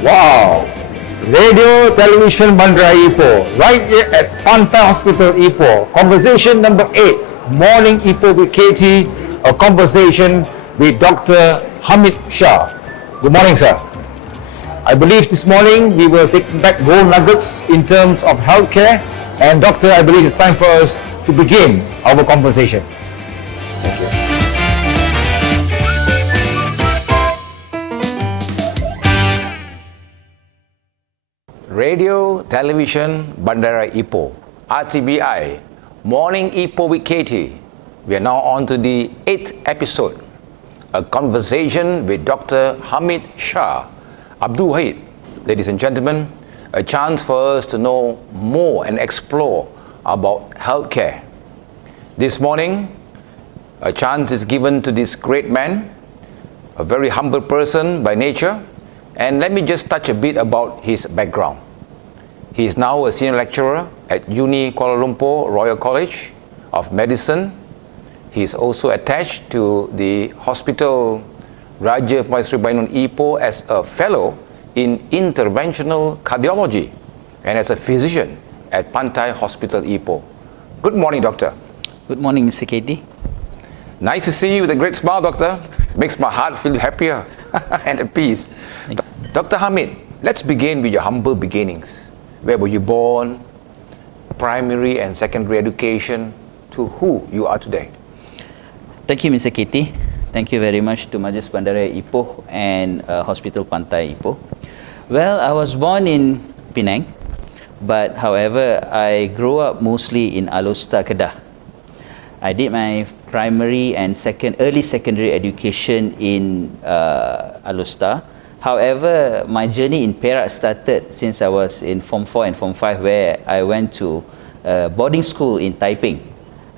Wow! Radio Television Bandara Ipoh, right here at Pantai Hospital Ipoh. Conversation number 8, Morning Ipoh with Katie, a conversation with Dr. Hameeth Shah. Good morning, sir. I believe this morning we will take back gold nuggets in terms of healthcare. And doctor, I believe it's time for us to begin our conversation. Thank you. Radio Television Bandara Ipoh, RTBI, Morning Ipoh with Katie. We are now on to the 8th episode, a conversation with Dr. Hameeth Shah, Abdul Wahid. Ladies and gentlemen, a chance for us to know more and explore about healthcare. This morning, a chance is given to this great man, a very humble person by nature, and let me just touch a bit about his background. He is now a senior lecturer at Uni Kuala Lumpur Royal College of Medicine. He is also attached to the Hospital Raja Permaisuri Bainun Ipoh as a fellow in interventional cardiology and as a physician at Pantai Hospital Ipoh. Good morning, doctor. Good morning, Mr. Katie. Nice to see you with a great smile, doctor. Makes my heart feel happier and at peace. Dr. Hameeth, let's begin with your humble beginnings. Where were you born, primary and secondary education, to who you are today? Thank you, Mr. Katie. Thank you very much to Majlis Bandara Ipoh and Hospital Pantai Ipoh. Well, I was born in Penang, but however, I grew up mostly in Alostar, Kedah. I did my primary and early secondary education in Alostar. However, my journey in Perak started since I was in Form 4 and Form 5, where I went to boarding school in Taiping.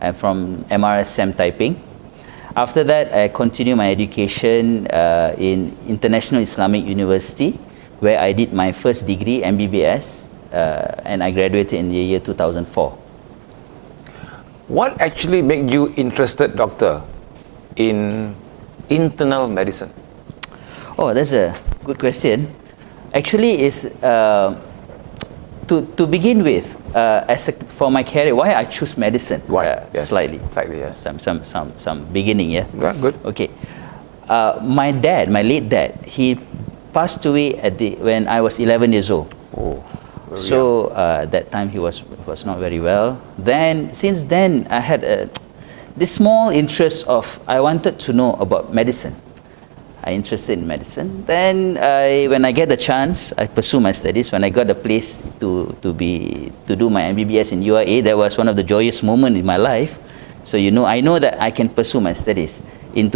I'm from MRSM Taiping. After that, I continued my education in International Islamic University, where I did my first degree, MBBS, and I graduated in the year 2004. What actually made you interested, doctor, in internal medicine? Oh, that's a good question. Actually, is to begin with, for my career, why I choose medicine? Why? Yes. Slightly, yes. Some beginning, yeah. Yeah, good. Okay. My late dad, he passed away when I was 11 years old. Oh. So that time he was not very well. Since then, I had this small interest of I wanted to know about medicine. I interested in medicine. Then when I get the chance, I pursue my studies. When I got a place to do my MBBS in UIA, that was one of the joyous moments in my life. So I know that I can pursue my studies in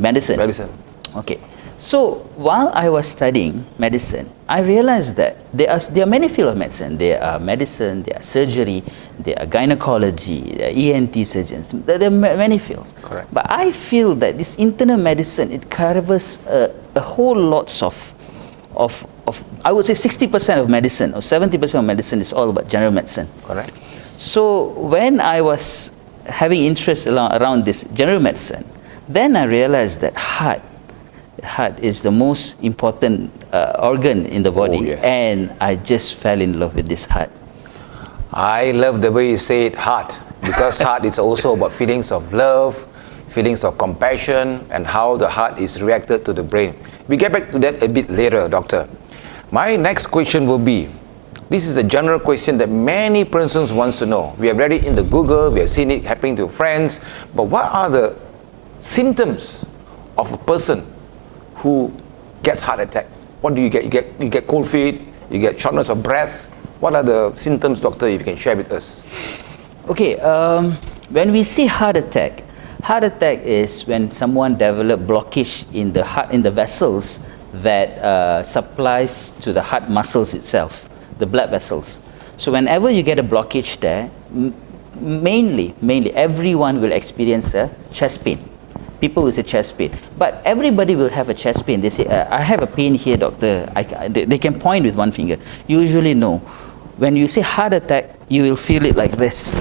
medicine. Medicine. Okay. So while I was studying medicine, I realized that there are many fields of medicine. There are medicine, there are surgery, there are gynecology, there are ENT surgeons. There are many fields. Correct. But I feel that this internal medicine, it covers a whole lots of I would say 60% of medicine or 70% of medicine is all about general medicine. Correct. So when I was having interest around this general medicine, then I realized that heart is the most important organ in the body. Oh, yes. And I just fell in love with this heart. I love the way you say it, heart, because heart is also about feelings of love, feelings of compassion, and how the heart is reacted to the brain. We get back to that a bit later, doctor. My next question will be, this is a general question that many persons want to know. We have read it in the Google, we have seen it happening to friends, but what are the symptoms of a person who gets heart attack? What do you get? You get cold feet, you get shortness of breath. What are the symptoms, doctor, if you can share with us? Okay, when we see heart attack is when someone develops blockage in the heart, in the vessels that supplies to the heart muscles itself, the blood vessels. So whenever you get a blockage there, mainly everyone will experience a chest pain. People will say chest pain, but everybody will have a chest pain. They say, I have a pain here, doctor. They can point with one finger. Usually no. When you say heart attack, you will feel it like this.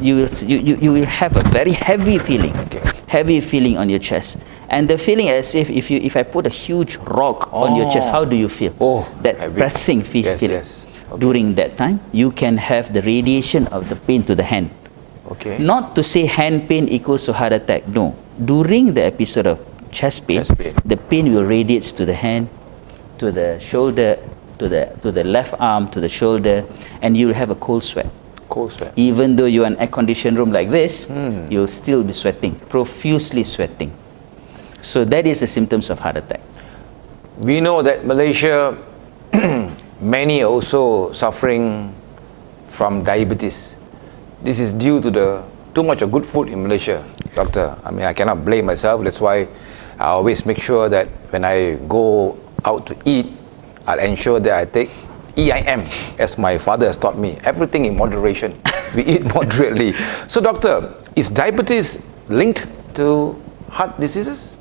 You will have a very heavy feeling. Okay. heavy feeling on your chest. And the feeling as if I put a huge rock on your chest, how do you feel? Oh, that heavy. pressing Yes, feeling. yes. Okay. During that time, you can have the radiation of the pain to the hand. Okay. Not to say hand pain equals to heart attack. No. During the episode of chest pain, the pain will radiate to the hand, to the shoulder, to the left arm, to the shoulder, and you'll have a cold sweat. Cold sweat. Even though you're in an air-conditioned room like this, you'll still be sweating, profusely sweating. So that is the symptoms of heart attack. We know that Malaysia, many are also suffering from diabetes. This is due to the too much of good food in Malaysia, doctor. I mean, I cannot blame myself. That's why I always make sure that when I go out to eat, I'll ensure that I take EIM, as my father has taught me. Everything in moderation. We eat moderately. So, doctor, is diabetes linked to heart diseases?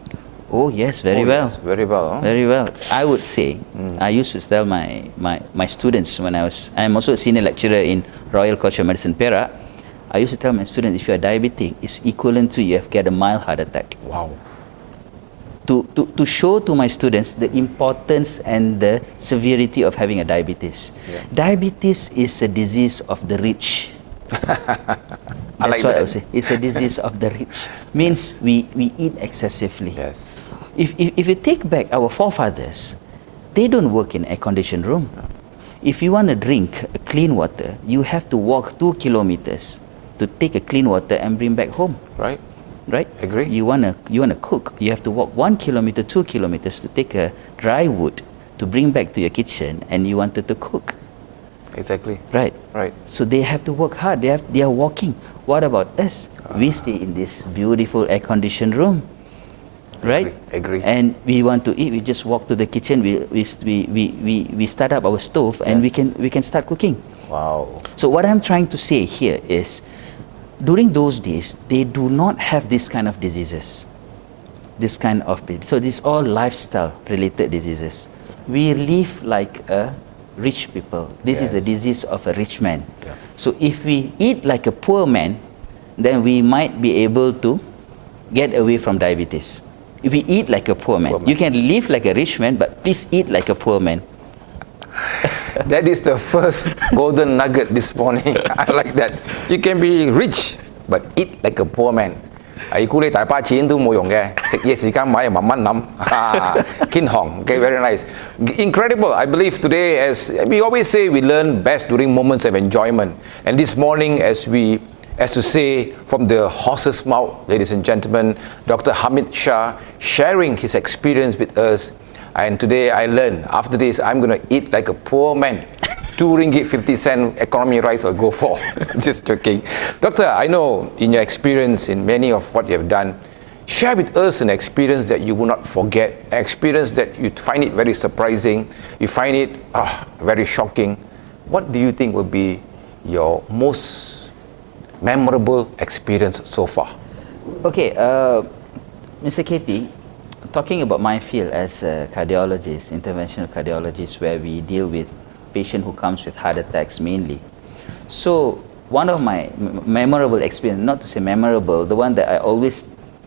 Oh yes, very well. Yes, very well. Huh? Very well. I would say, I used to tell my students when I'm also a senior lecturer in Royal College of Medicine, Perak. I used to tell my students, if you're diabetic, it's equivalent to you have get a mild heart attack. Wow. To show to my students the importance and the severity of having a diabetes. Yeah. Diabetes is a disease of the rich. That's what I would say. It's a disease of the rich. Means we eat excessively. Yes. If you take back our forefathers, they don't work in air-conditioned room. If you want to drink a clean water, you have to walk 2 kilometers to take a clean water and bring back home. Right. Right? Agree. You wanna cook, you have to walk 1 kilometer, 2 kilometers to take a dry wood to bring back to your kitchen, and you wanted to cook. Exactly. Right. Right. So they have to work hard. They are walking. What about us? We stay in this beautiful air-conditioned room. Right? Agree. And we want to eat. We just walk to the kitchen. We start up our stove, and we can start cooking. Wow. So what I'm trying to say here is, during those days, they do not have this kind of diseases. So these all lifestyle-related diseases. We live like a rich people. This is a disease of a rich man. Yeah. So if we eat like a poor man, then we might be able to get away from diabetes. If we eat like a poor man. You can live like a rich man, but please eat like a poor man. That is the first golden nugget this morning. I like that. You can be rich, but eat like a poor man. 估你大把錢都冇用嘅，食嘢時間買慢慢諗。堅行 okay, very nice. Incredible. I believe today, as we always say, we learn best during moments of enjoyment. And this morning, as to say, from the horse's mouth, ladies and gentlemen, Dr. Hameeth Shah sharing his experience with us. And today I learned, after this, I'm going to eat like a poor man. 2 ringgit 50 cent economy rice I'll go for. Just joking. Doctor, I know in your experience, in many of what you have done, share with us an experience that you will not forget, an experience that you find it very surprising, you find it very shocking. What do you think will be your most memorable experience so far? Okay, Mr. Katie, talking about my field as a cardiologist, interventional cardiologist, where we deal with patient who comes with heart attacks mainly. So one of my memorable experience, not to say memorable, the one that I always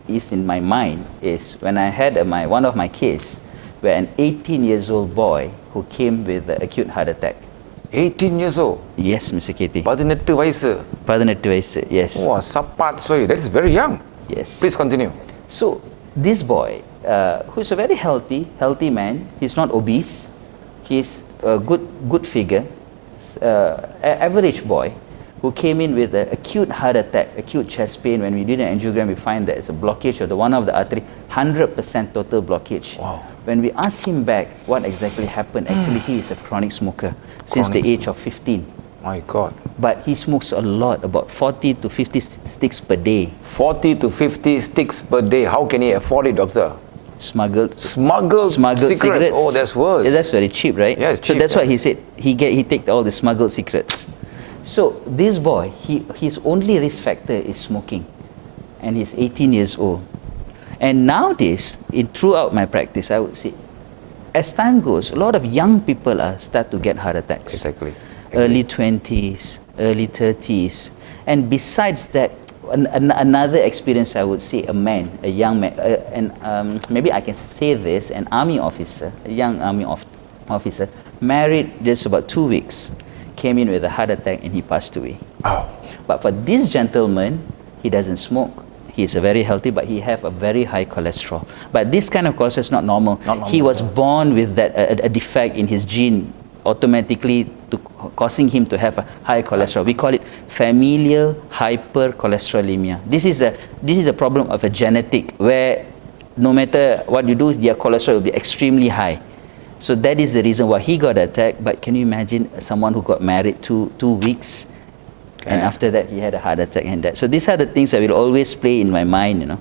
is in my mind is when I had one of my case where an 18 years old boy who came with an acute heart attack. 18 years old? Yes, Mr. Katie. 18 வயசு. 18 வயசு, yes. Wow, 18 岁. That is very young. Yes. Please continue. So this boy, who's a very healthy man, he's not obese, he's a good figure, average boy, who came in with an acute heart attack, acute chest pain. When we did an angiogram, we find that it's a blockage of one of the artery, 100% total blockage. Wow. When we ask him back what exactly happened, actually he is a chronic smoker since the age of 15. My God. But he smokes a lot, about 40 to 50 sticks per day. 40 to 50 sticks per day. How can he afford it, doctor? Smuggled cigarettes. Oh, that's worse. Yeah, that's very cheap, right? Yeah, it's cheap. So that's why he said he take all the smuggled cigarettes. So this boy, his only risk factor is smoking, and he's 18 years old. And nowadays, throughout my practice, I would say, as time goes, a lot of young people start to get heart attacks. Exactly. Early 20s, early 30s, and besides that, Another experience, I would say, a young man, maybe I can say this, an army officer, a young army officer, married just about 2 weeks, came in with a heart attack and he passed away. Oh. But for this gentleman, he doesn't smoke. He's very healthy, but he have a very high cholesterol. But this kind of cholesterol is not normal. He was born with that a defect in his gene, automatically causing him to have a high cholesterol. We call it familial hypercholesterolemia. This is a problem of a genetic, where no matter what you do, their cholesterol will be extremely high. So that is the reason why he got attacked. But can you imagine someone who got married 2 weeks, and after that he had a heart attack and died? So these are the things that will always play in my mind, you know.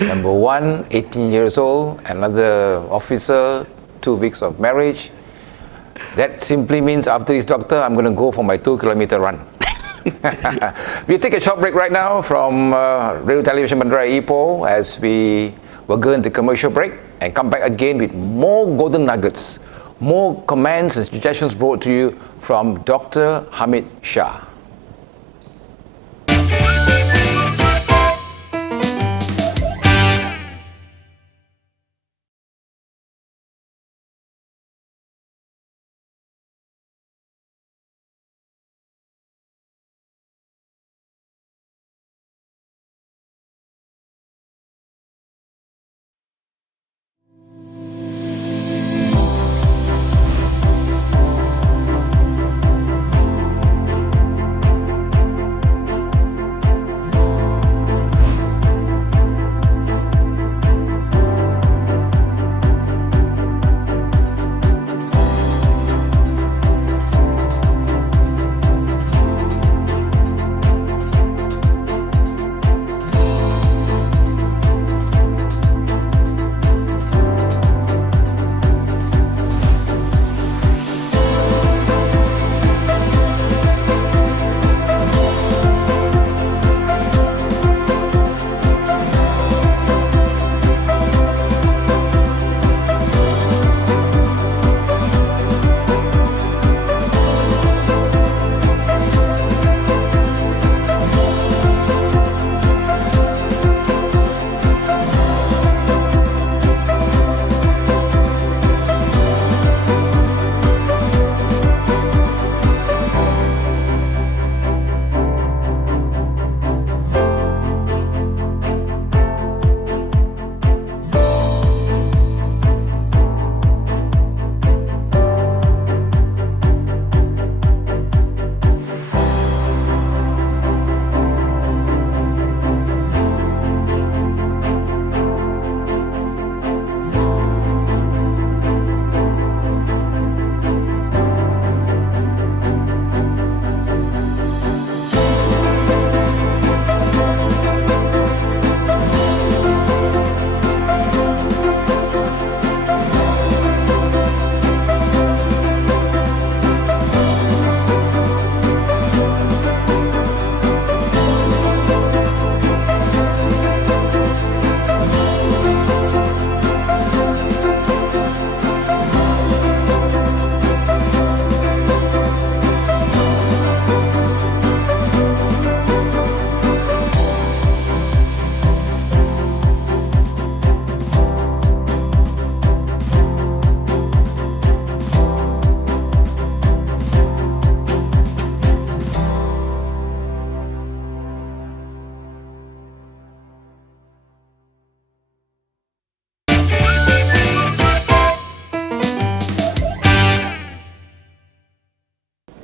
Number one, 18 years old, another officer, 2 weeks of marriage. That simply means after this, doctor, I'm going to go for my 2-kilometer run. We'll take a short break right now from Radio Television Bandara Ipoh as we will go into commercial break and come back again with more golden nuggets, more comments and suggestions brought to you from Dr. Hameeth Shah.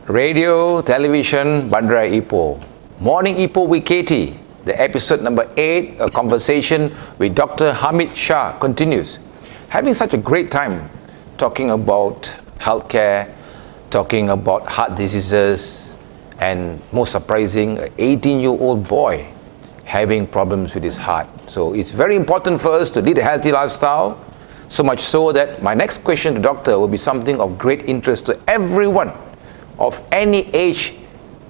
Radio, Television, Bandara Ipoh. Morning Ipoh with Katie. The episode number 8, a conversation with Dr. Hameeth Shah continues. Having such a great time talking about healthcare, talking about heart diseases, and most surprising, an 18-year-old boy having problems with his heart. So it's very important for us to lead a healthy lifestyle, so much so that my next question to doctor will be something of great interest to everyone of any age,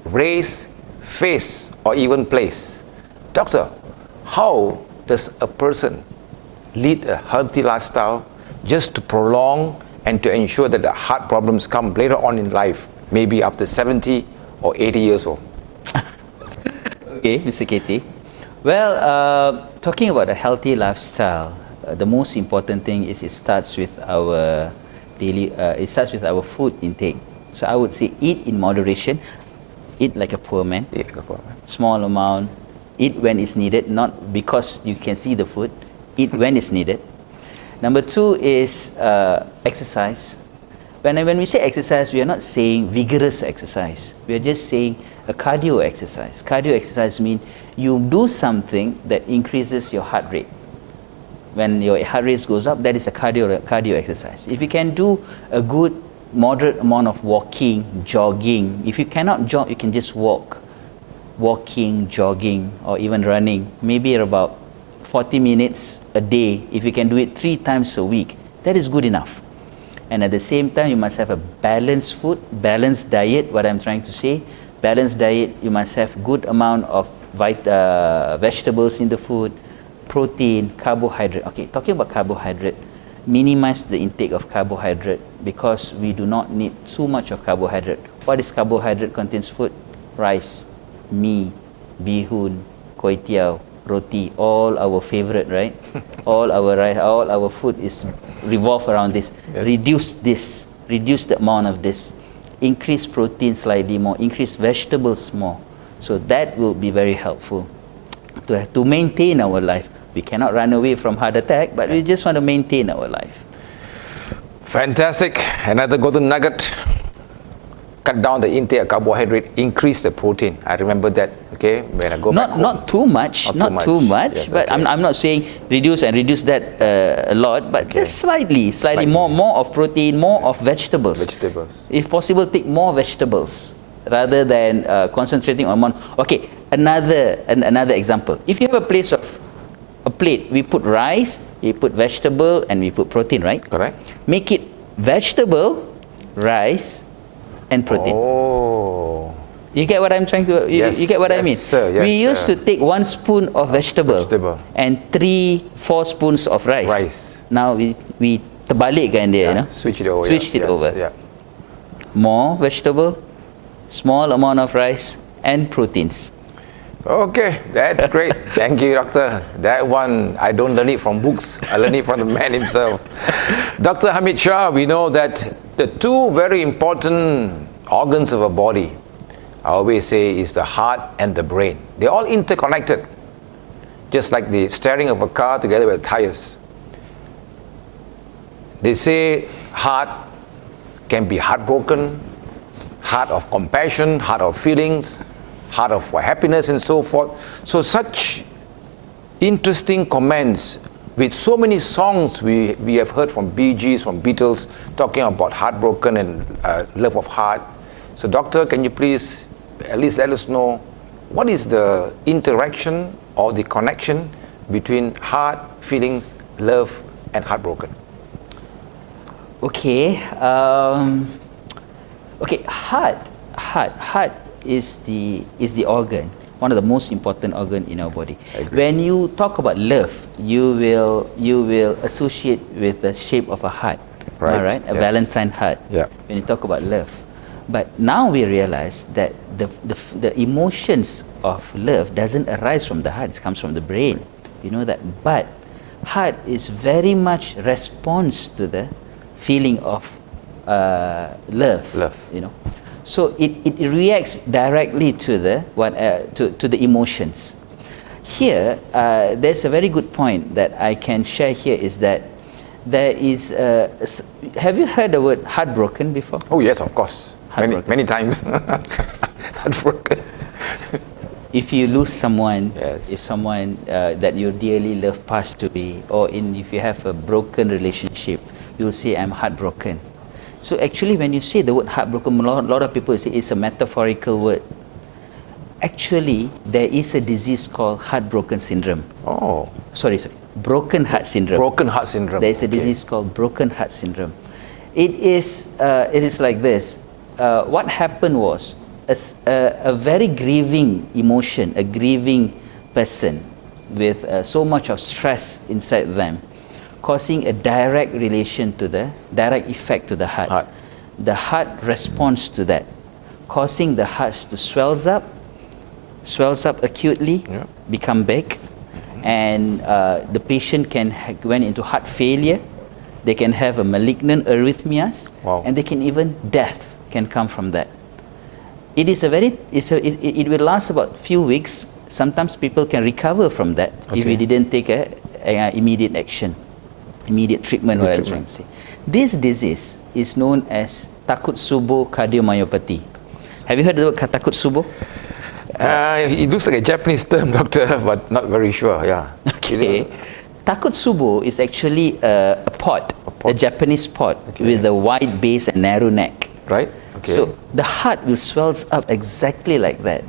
race, face, or even place. Doctor, how does a person lead a healthy lifestyle just to prolong and to ensure that the heart problems come later on in life, maybe after 70 or 80 years old? Okay, Mr. Katie. Well, talking about a healthy lifestyle, the most important thing is it starts with our it starts with our food intake. So I would say eat in moderation, eat like a poor man, Yeah, go for it. small amount, eat when it's needed, not because you can see the food, eat when it's needed. Number two is exercise. When we say exercise, we are not saying vigorous exercise. We are just saying a cardio exercise. Cardio exercise means you do something that increases your heart rate. When your heart rate goes up, that is a cardio exercise. If you can do a good moderate amount of walking, jogging. If you cannot jog, you can just walk. Walking, jogging, or even running. Maybe about 40 minutes a day. If you can do it 3 times a week, that is good enough. And at the same time, you must have a balanced food, balanced diet. What I'm trying to say, balanced diet, you must have good amount of vegetables in the food, protein, carbohydrate. Okay, talking about carbohydrate, minimize the intake of carbohydrate because we do not need too much of carbohydrate. What is carbohydrate contains food? Rice, mee, bihun, kway teow, roti, all our favorite, right? all our food is revolve around this. Yes. Reduce the amount of this. Increase protein slightly more, increase vegetables more. So that will be very helpful to maintain our life. We cannot run away from heart attack, but we just want to maintain our life. Fantastic. Another golden nugget. Cut down the intake of carbohydrate, increase the protein. I remember that, okay, when I go back home. Not too much, not too much, Yes, but okay. I'm not saying reduce that a lot, but Okay. just slightly more of protein, more of vegetables. Vegetables. If possible, take more vegetables rather than concentrating on one. Okay, another example. If you have a plate, we put rice, we put vegetable, and we put protein, right? Correct. Make it vegetable, rice, and protein. Oh. You get what I'm trying to? You get what I Yes, mean? sir, yes, We used sir. to take 1 spoon of vegetable, and 3-4 spoons of rice. Rice. Now we terbalikkan dia, you know. Switch it over. Switched it yes, over. Yeah. More vegetable, small amount of rice, and proteins. Okay, that's great. Thank you, doctor. That one, I don't learn it from books. I learn it from the man himself. Dr. Hameeth Shah, we know that the 2 very important organs of a body, I always say, is the heart and the brain. They're all interconnected, just like the steering of a car together with tires. They say heart can be heartbroken, heart of compassion, heart of feelings, heart of happiness, and so forth. So such interesting comments with so many songs we have heard from Bee Gees, from Beatles, talking about heartbroken and love of heart. So doctor, can you please at least let us know what is the interaction or the connection between heart, feelings, love, and heartbroken? Okay. Okay. Heart is the organ, one of the most important organ in our body. When you talk about love, you will associate with the shape of a heart, Right, right? A yes. Valentine heart. Yeah. When you talk about love, but now we realize that the emotions of love doesn't arise from the heart; it comes from the brain. You know that, but heart is very much response to the feeling of love. Love. You know. So it reacts directly to the emotions. Here, there's a very good point that I can share here is that there is. Have you heard the word heartbroken before? Oh yes, of course. Many times. Heartbroken. If you lose someone, Yes. if someone that you dearly love passed away, or if you have a broken relationship, you'll say, "I'm heartbroken." So actually, when you say the word heartbroken, a lot of people say it's a metaphorical word. Actually, there is a disease called heartbroken syndrome. Oh. Sorry. Broken heart syndrome. Broken heart syndrome. There is a Okay. disease called broken heart syndrome. It is like this. What happened was a very grieving emotion, a grieving person with so much of stress inside them, causing a direct effect to the heart. The heart responds to that, causing the heart to swells up, swells up acutely, become big, and the patient can went into heart failure. They can have a malignant arrhythmias, and they can even death can come from that. It is it will last about few weeks. Sometimes people can recover from that if we didn't take a immediate action, immediate treatment. What I'm trying to say. This disease is known as takut subuh cardiomyopathy. Have you heard the word takut subuh? It looks like a Japanese term, doctor, but not very sure. Yeah. Okay. Takut subuh is actually a pod, a Japanese pod with a wide base and narrow neck. Right. Okay. So the heart will swells up exactly like that.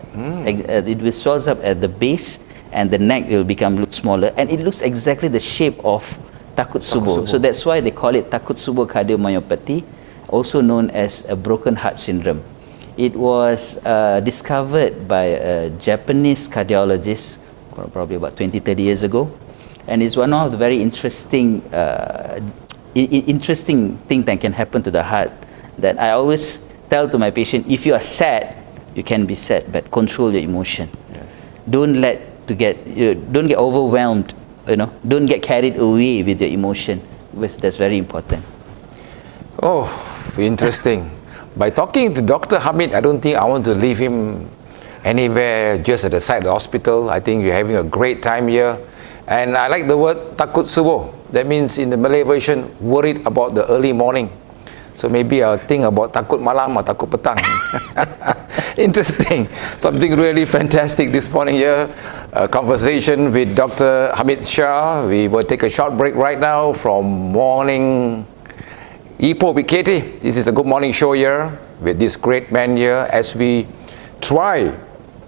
It will swells up at the base, and the neck will become look smaller, and it looks exactly the shape of takut subuh. So that's why they call it takut subuh cardiomyopathy, also known as a broken heart syndrome. It was discovered by a Japanese cardiologist probably about 20-30 years ago, and it's one of the very interesting thing that can happen to the heart, that I always tell to my patient: if you are sad, you can be sad, but control your emotion. Don't get overwhelmed, don't get carried away with your emotion, because that's very important. Oh, interesting. By talking to Dr. Hameeth, I don't think I want to leave him anywhere just at the side of the hospital. I think you're having a great time here. And I like the word takut subuh. That means in the Malay version, worried about the early morning. So maybe I'll think about takut malam or takut petang. Interesting. Something really fantastic this morning here. A conversation with Dr. Hameeth Shah. We will take a short break right now from morning Ipoh with Katie. This is a Good Morning Show here with this great man here as we try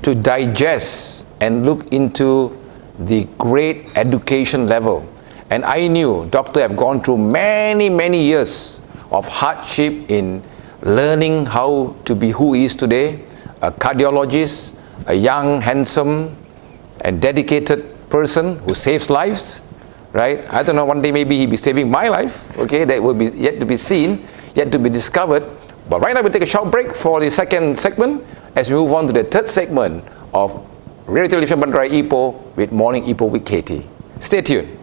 to digest and look into the great education level. And I knew Doctor have gone through many years of hardship in learning how to be who he is today, a cardiologist, a young, handsome, and dedicated person who saves lives. Right? I don't know, one day maybe he'll be saving my life, okay? That will be yet to be seen, yet to be discovered. But right now we'll take a short break for the second segment as we move on to the third segment of Radio Television Bandarai Ipoh with Morning Ipoh with Katie. Stay tuned.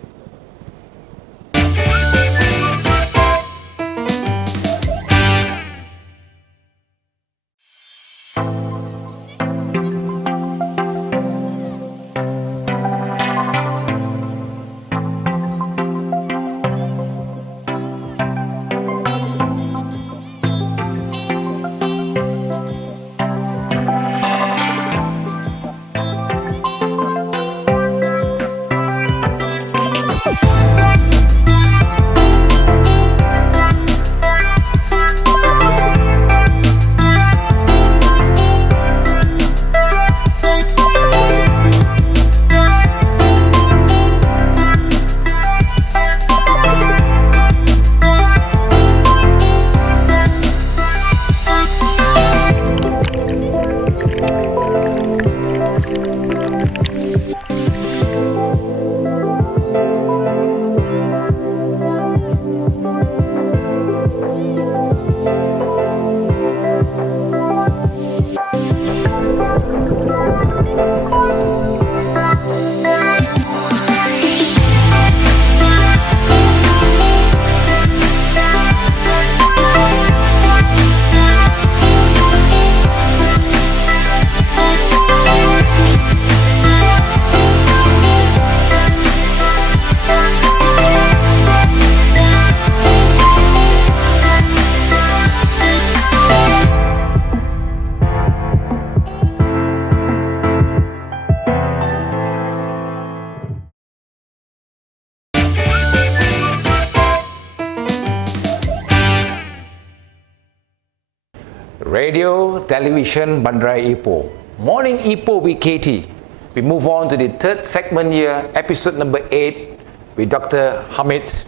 Radio Television Bandarai Ipoh. Morning Ipoh with Katie. We move on to the third segment here, episode number 8 with Dr. Hameeth.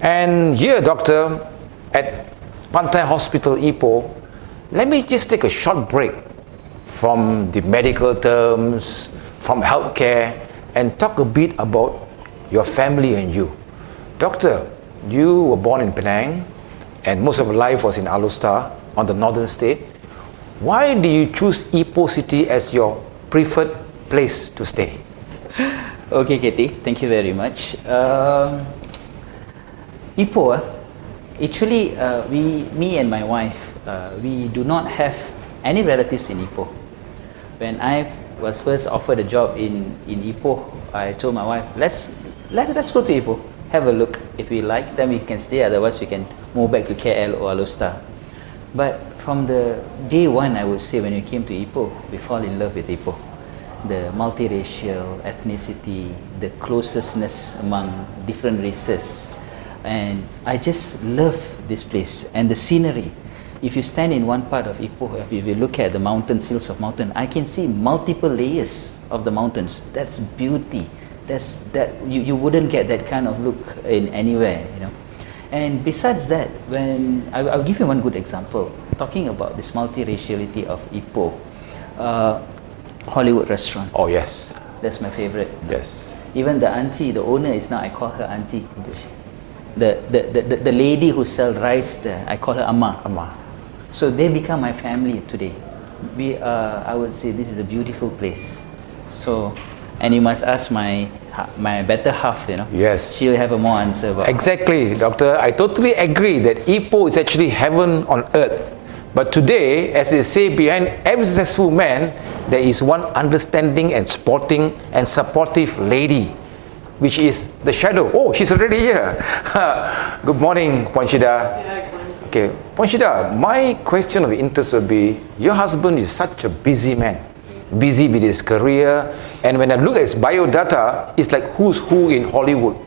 And here, Doctor, at Pantai Hospital Ipoh, let me just take a short break from the medical terms, from healthcare, and talk a bit about your family and you. Doctor, you were born in Penang, and most of your life was in Alor Star on the northern state. Why do you choose Ipoh City as your preferred place to stay? Okay, Katie, thank you very much. Ipoh, actually, me and my wife, we do not have any relatives in Ipoh. When I was first offered a job in Ipoh, I told my wife, let's go to Ipoh, have a look. If we like, then we can stay. Otherwise, we can move back to KL or Alostar. But from the day one, I would say, when we came to Ipoh, we fall in love with Ipoh. The multiracial ethnicity, the closeness among different races, and I just love this place and the scenery. If you stand in one part of Ipoh, if you look at the mountains, hills of mountain, I can see multiple layers of the mountains. That's beauty. You wouldn't get that kind of look in anywhere, you know. And besides that, when I'll give you one good example, talking about this multiraciality of Ipoh. Hollywood restaurant. Oh yes. That's my favorite. Yes. Even the auntie, the owner is now, I call her auntie. The lady who sells rice there, I call her Amma. Amma. So they become my family today. I would say this is a beautiful place. So, and you must ask my better half, you know. Yes. She'll have a more answer about. Exactly, Doctor. I totally agree that Ipoh is actually heaven on earth. But today, as they say, behind every successful man, there is one understanding and sporting and supportive lady, which is the shadow. Oh, she's already here. Good morning, Ponshida. Okay, Ponshida, my question of interest would be, your husband is such a busy man, busy with his career, and when I look at his biodata, it's like who's who in Hollywood.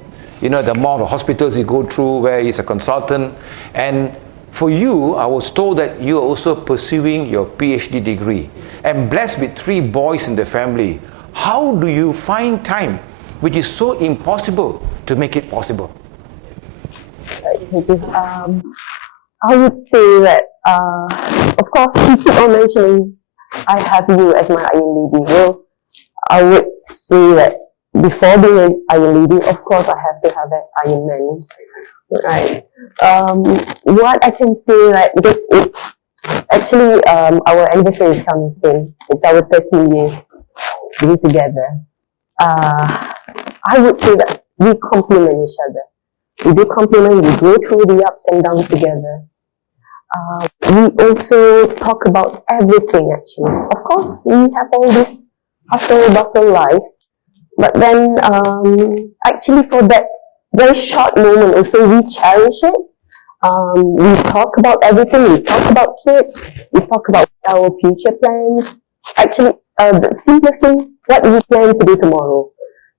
You know, the amount of hospitals he go through, where he's a consultant, and for you, I was told that you are also pursuing your PhD degree and blessed with 3 boys in the family. How do you find time, which is so impossible, to make it possible? I would say that, of course, you keep on mentioning, I have you as my Iron Lady. Well, I would say that before being an Iron Lady, of course, I have to have an Iron Man. Right. What I can say, right, because it's actually our anniversary is coming soon. It's our 13 years being together. I would say that we complement each other. We do complement, we go through the ups and downs together. We also talk about everything actually. Of course, we have all this hustle bustle life, but then actually for that very short moment also we cherish it. We talk about everything, we talk about kids, we talk about our future plans. Actually, the simplest thing, what we plan to do tomorrow.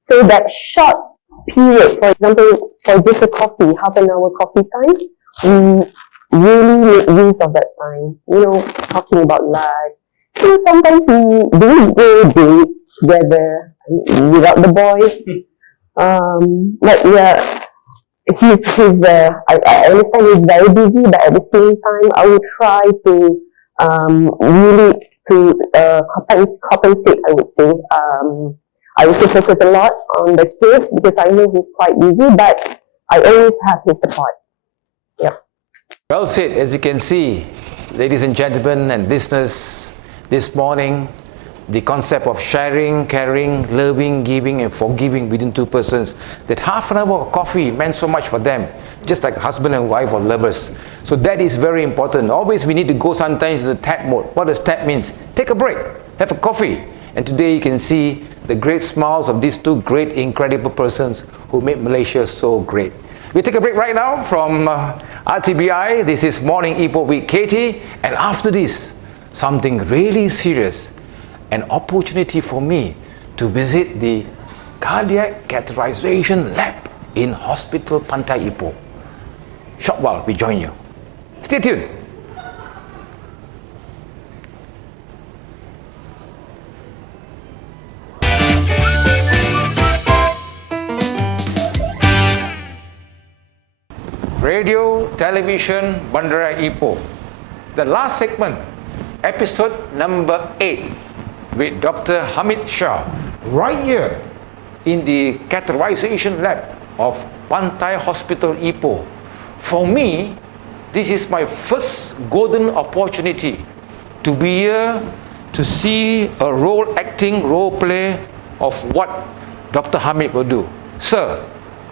So that short period, for example, for just a coffee, half an hour coffee time, we really make use of that time, you know, talking about life. You know, sometimes we do go date together without the boys. But yeah, I understand he's very busy, but at the same time, I would try to really to compensate, I would say. I also focus a lot on the kids because I know he's quite busy, but I always have his support. Yeah. Well said. As you can see, ladies and gentlemen and listeners, this morning, the concept of sharing, caring, loving, giving and forgiving within 2 persons, that half an hour of coffee meant so much for them, just like husband and wife or lovers. So that is very important. Always we need to go sometimes into tap mode. What does tap means? Take a break, have a coffee. And today you can see the great smiles of these 2 great, incredible persons who made Malaysia so great. We take a break right now from RTBI. This is Morning Ipoh with Katie. And after this, something really serious. An opportunity for me to visit the cardiac catheterization lab in Hospital Pantai Ipoh. Short while we join you. Stay tuned. Radio, television, Bandara Ipoh. The last segment, episode number 8, with Dr. Hameeth Shah, right here in the catheterization lab of Pantai Hospital Ipoh. For me, this is my first golden opportunity to be here to see a role play of what Dr. Hameeth will do. Sir,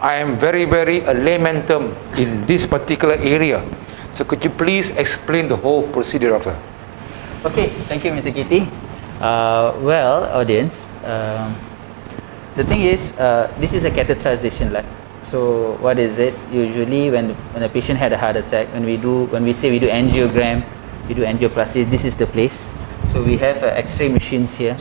I am very a layman term in this particular area. So could you please explain the whole procedure, doctor? Okay, thank you, Mr. Kitty. Well, audience, the thing is, this is a catheterization lab. So what is it? Usually when a patient had a heart attack, when we say we do angiogram, we do angioplasty, this is the place. So we have X-ray machines here.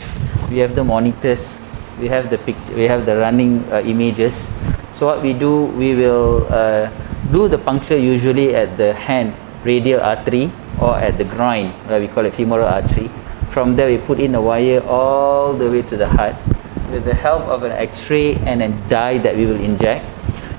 We have the monitors. We have the running images. So what we do, we will do the puncture usually at the hand radial artery or at the groin, where we call it femoral artery. From there we put in a wire all the way to the heart. With the help of an X-ray and a dye that we will inject,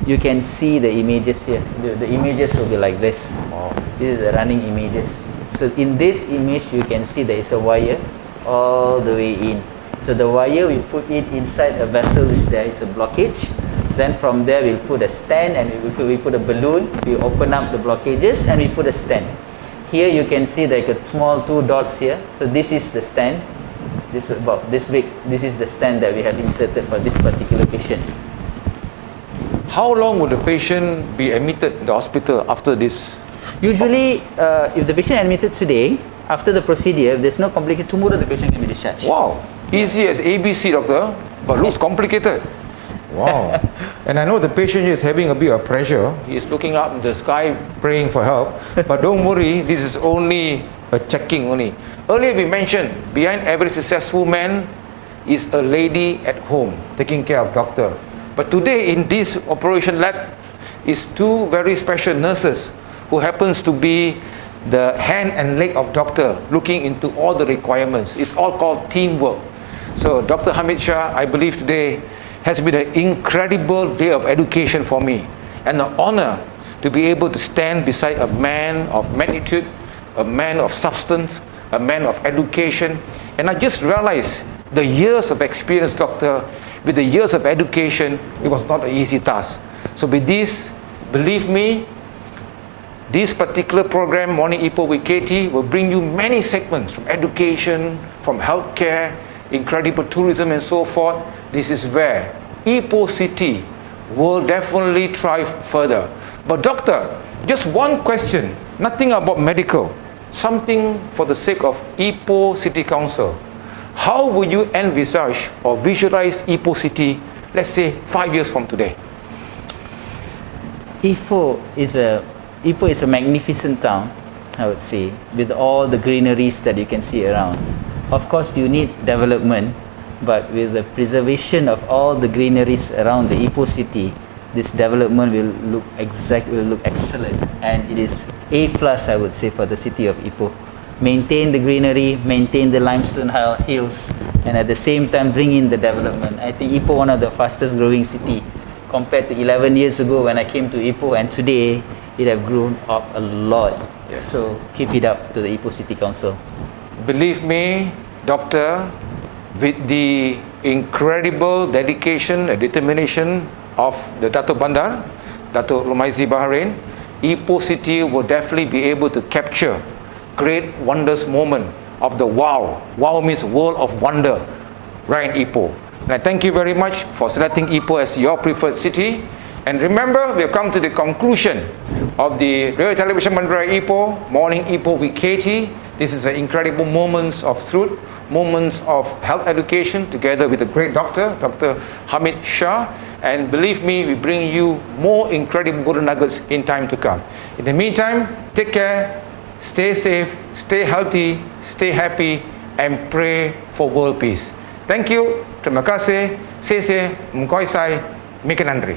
you can see the images here. The images will be like this. Wow. This is the running images. So in this image you can see there is a wire all the way in. So the wire, we put it inside a vessel which there is a blockage. Then from there we'll put a stand and we put a balloon. We open up the blockages and we put a stand. Here you can see like a small 2 dots here. So this is the stand. This is about this big. This is the stand that we have inserted for this particular patient. How long will the patient be admitted in the hospital after this? Usually, if the patient admitted today, after the procedure, if there's no complication, tomorrow the patient can be discharged. Wow, easy as ABC, doctor, but looks complicated. Wow. And I know the patient is having a bit of pressure. He's looking up in the sky praying for help. But don't worry, this is only a checking only. Earlier we mentioned, behind every successful man is a lady at home taking care of doctor. But today in this operation lab is 2 very special nurses who happens to be the hand and leg of doctor looking into all the requirements. It's all called teamwork. So Dr. Hameeth Shah, I believe today has been an incredible day of education for me and an honor to be able to stand beside a man of magnitude, a man of substance, a man of education. And I just realized the years of experience, doctor, with the years of education, it was not an easy task. So with this, believe me, this particular program, Morning Ipoh with Katie, will bring you many segments from education, from healthcare, incredible tourism and so forth. This is where Ipoh City will definitely thrive further. But doctor, just one question, nothing about medical, something for the sake of Ipoh City Council. How would you envisage or visualize Ipoh City, let's say 5 years from today? Ipoh is a magnificent town, I would say, with all the greeneries that you can see around. Of course, you need development, but with the preservation of all the greeneries around the Ipoh City, this development will look excellent, and it is A+, I would say, for the city of Ipoh. Maintain the greenery, maintain the limestone hills, and at the same time bring in the development. I think Ipoh one of the fastest growing city compared to 11 years ago when I came to Ipoh, and today it have grown up a lot. Yes. So keep it up to the Ipoh City Council. Believe me, doctor, with the incredible dedication and determination of the Dato' Bandar, Dato' Rumaizi Bahrain, Ipoh City will definitely be able to capture great wonders moment of the wow. Wow means world of wonder right in Ipoh. And I thank you very much for selecting Ipoh as your preferred city. And remember, we have come to the conclusion of the Radio Television Bandara Ipoh, Morning Ipoh with Katie. This is an incredible moments of truth, moments of health education together with a great doctor, Dr. Hameeth Shah. And believe me, we bring you more incredible golden nuggets in time to come. In the meantime, take care, stay safe, stay healthy, stay happy, and pray for world peace. Thank you. Terima kasih. Sese, mkoisai, mikanandri.